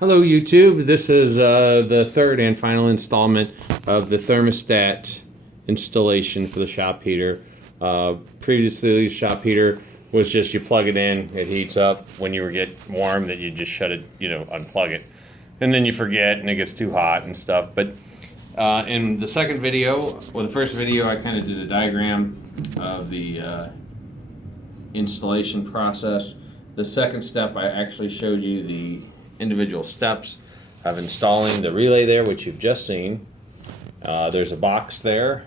Hello YouTube, this is the third and final installment of the thermostat installation for the shop heater. Previously the shop heater was just you plug it in, it heats up. When you get warm, that you just shut it, unplug it. And then you forget and it gets too hot and stuff. But in the second video, the first video I kind of did a diagram of the installation process. The second step I actually showed you the individual steps of installing the relay there, which you've just seen. There's a box there,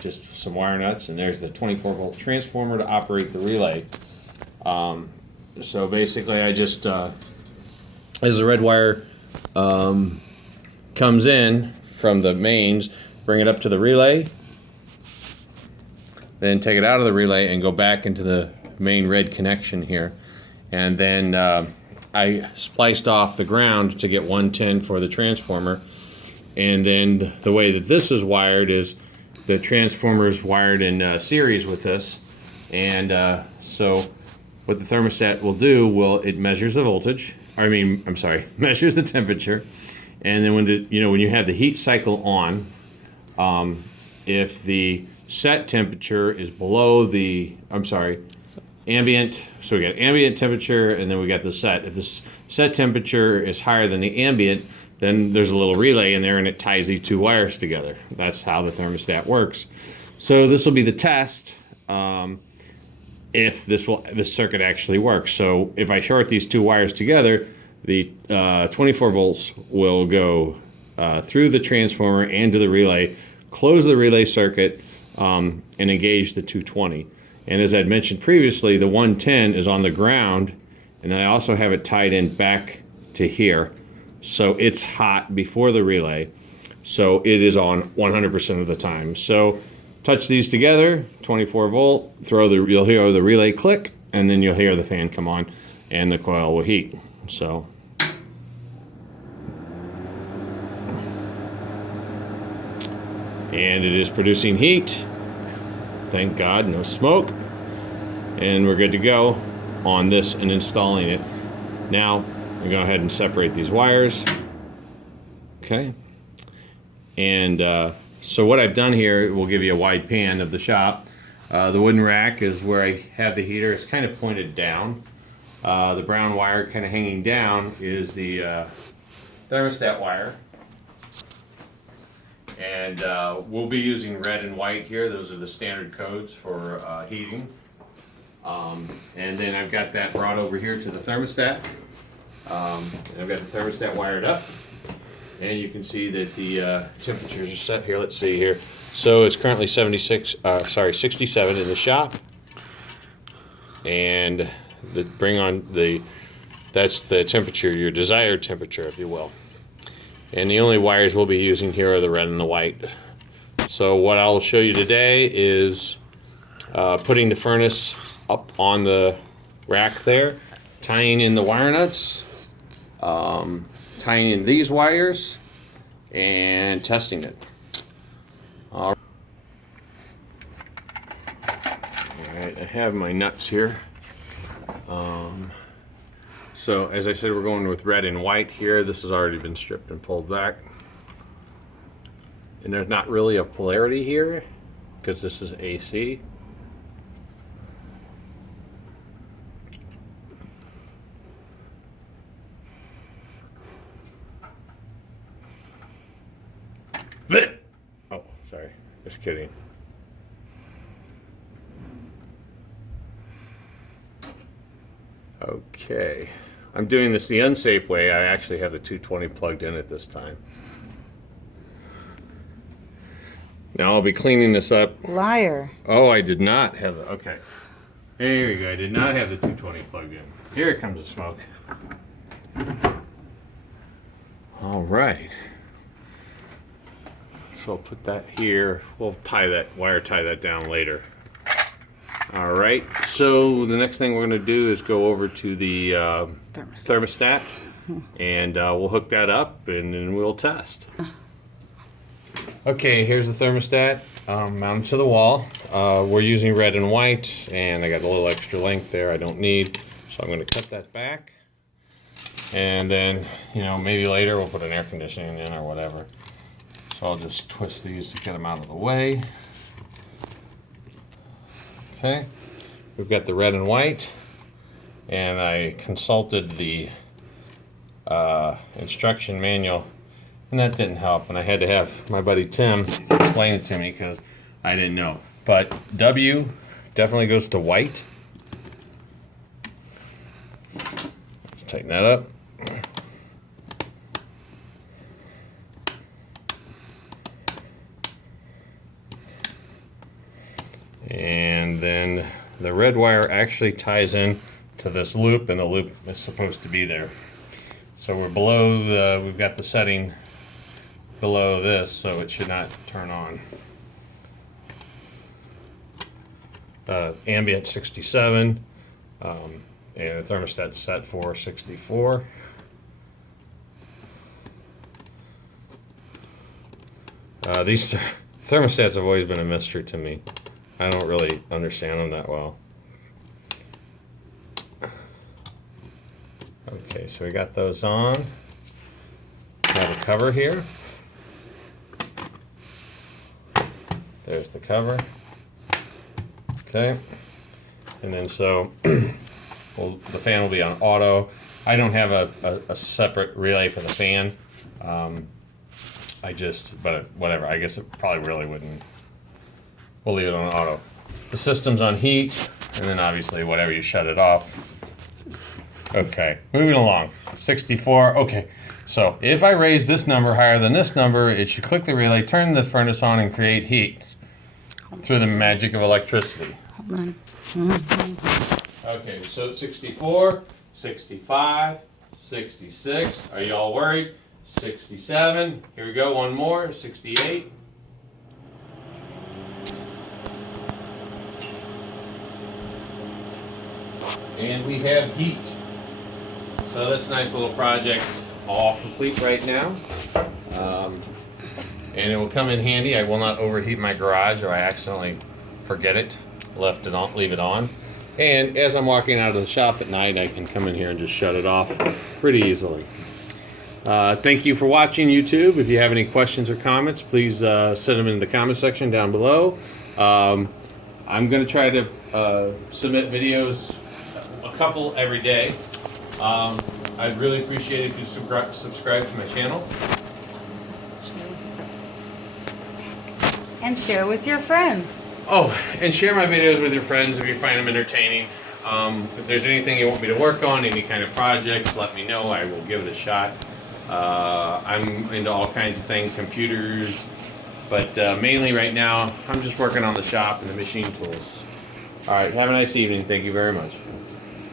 just some wire nuts, and there's the 24-volt transformer to operate the relay. So basically I just, as the red wire comes in from the mains, bring it up to the relay, then take it out of the relay and go back into the main red connection here. And then I spliced off the ground to get 110 for the transformer. And then the way that this is wired is the transformer is wired in series with this. And so what the thermostat will do, it measures the voltage. Measures the temperature. And then when you have the heat cycle on, if the set temperature is below the, ambient, so we got ambient temperature and then we got the set. If the set temperature is higher than the ambient, then there's a little relay in there and it ties these two wires together. That's how the thermostat works. So this will be the test if this circuit actually works. So if I short these two wires together, the 24 volts will go through the transformer and to the relay, close the relay circuit, and engage the 220. And as I'd mentioned previously, the 110 is on the ground, and then I also have it tied in back to here. So it's hot before the relay. So it is on 100% of the time. So touch these together, 24 volt, you'll hear the relay click, and then you'll hear the fan come on, and the coil will heat. So. And it is producing heat. Thank God, no smoke. And we're good to go on this and installing it. Now, I'm going to go ahead and separate these wires. Okay. And so what I've done here will give you a wide pan of the shop. The wooden rack is where I have the heater. It's kind of pointed down. The brown wire kind of hanging down is the thermostat wire. And we'll be using red and white here. Those are the standard codes for heating. And then I've got that brought over here to the thermostat. And I've got the thermostat wired up. And you can see that the temperatures are set here. Let's see here. So it's currently 67 in the shop. And that's the temperature, your desired temperature, if you will. And the only wires we'll be using here are the red and the white. So what I'll show you today is putting the furnace up on the rack there, tying in the wire nuts, tying in these wires, and testing it. All right, I have my nuts here. So as I said, we're going with red and white here. This has already been stripped and pulled back. And there's not really a polarity here because this is AC. Oh, sorry, just kidding. Okay. I'm doing this the unsafe way. I actually have the 220 plugged in at this time. Now I'll be cleaning this up. Liar. Oh, I did not have the, okay. There you go. I did not have the 220 plugged in. Here comes the smoke. All right. So I'll put that here. We'll tie that down later. All right, so the next thing we're going to do is go over to the thermostat, and we'll hook that up and then we'll test. Okay, here's the thermostat mounted to the wall. We're using red and white, and I got a little extra length there I don't need, so I'm going to cut that back. And then, you know, maybe later we'll put an air conditioning in or whatever. So I'll just twist these to get them out of the way. Okay, we've got the red and white, and I consulted the instruction manual, and that didn't help, and I had to have my buddy Tim explain it to me because I didn't know. But W definitely goes to white. Tighten that up. And then the red wire actually ties in to this loop, and the loop is supposed to be there. So we're below the, we've got the setting below this, so it should not turn on. Ambient 67, and the thermostat set for 64. These thermostats have always been a mystery to me. I don't really understand them that well. Okay, so we got those on. Now the cover here. There's the cover. Okay, and then so well, the fan will be on auto. I don't have a separate relay for the fan. But whatever, I guess it probably really wouldn't. We'll leave it on auto. The system's on heat, and then obviously whatever you shut it off. Okay, moving along. 64, okay. So if I raise this number higher than this number, it should click the relay, turn the furnace on, and create heat through the magic of electricity. Hold on. Okay, so 64, 65, 66. Are you all worried? 67. Here we go, one more. 68. And we have heat. So this nice little project all complete right now. And it will come in handy. I will not overheat my garage or I accidentally forget it, leave it on. And as I'm walking out of the shop at night, I can come in here and just shut it off pretty easily. Thank you for watching, YouTube. If you have any questions or comments, please send them in the comment section down below. I'm going to try to submit videos, a couple every day. I'd really appreciate it if you subscribe to my channel. And share with your friends. Oh, and share my videos with your friends if you find them entertaining. If there's anything you want me to work on, any kind of projects, let me know. I will give it a shot. I'm into all kinds of things, computers, but mainly right now, I'm just working on the shop and the machine tools. All right, have a nice evening. Thank you very much.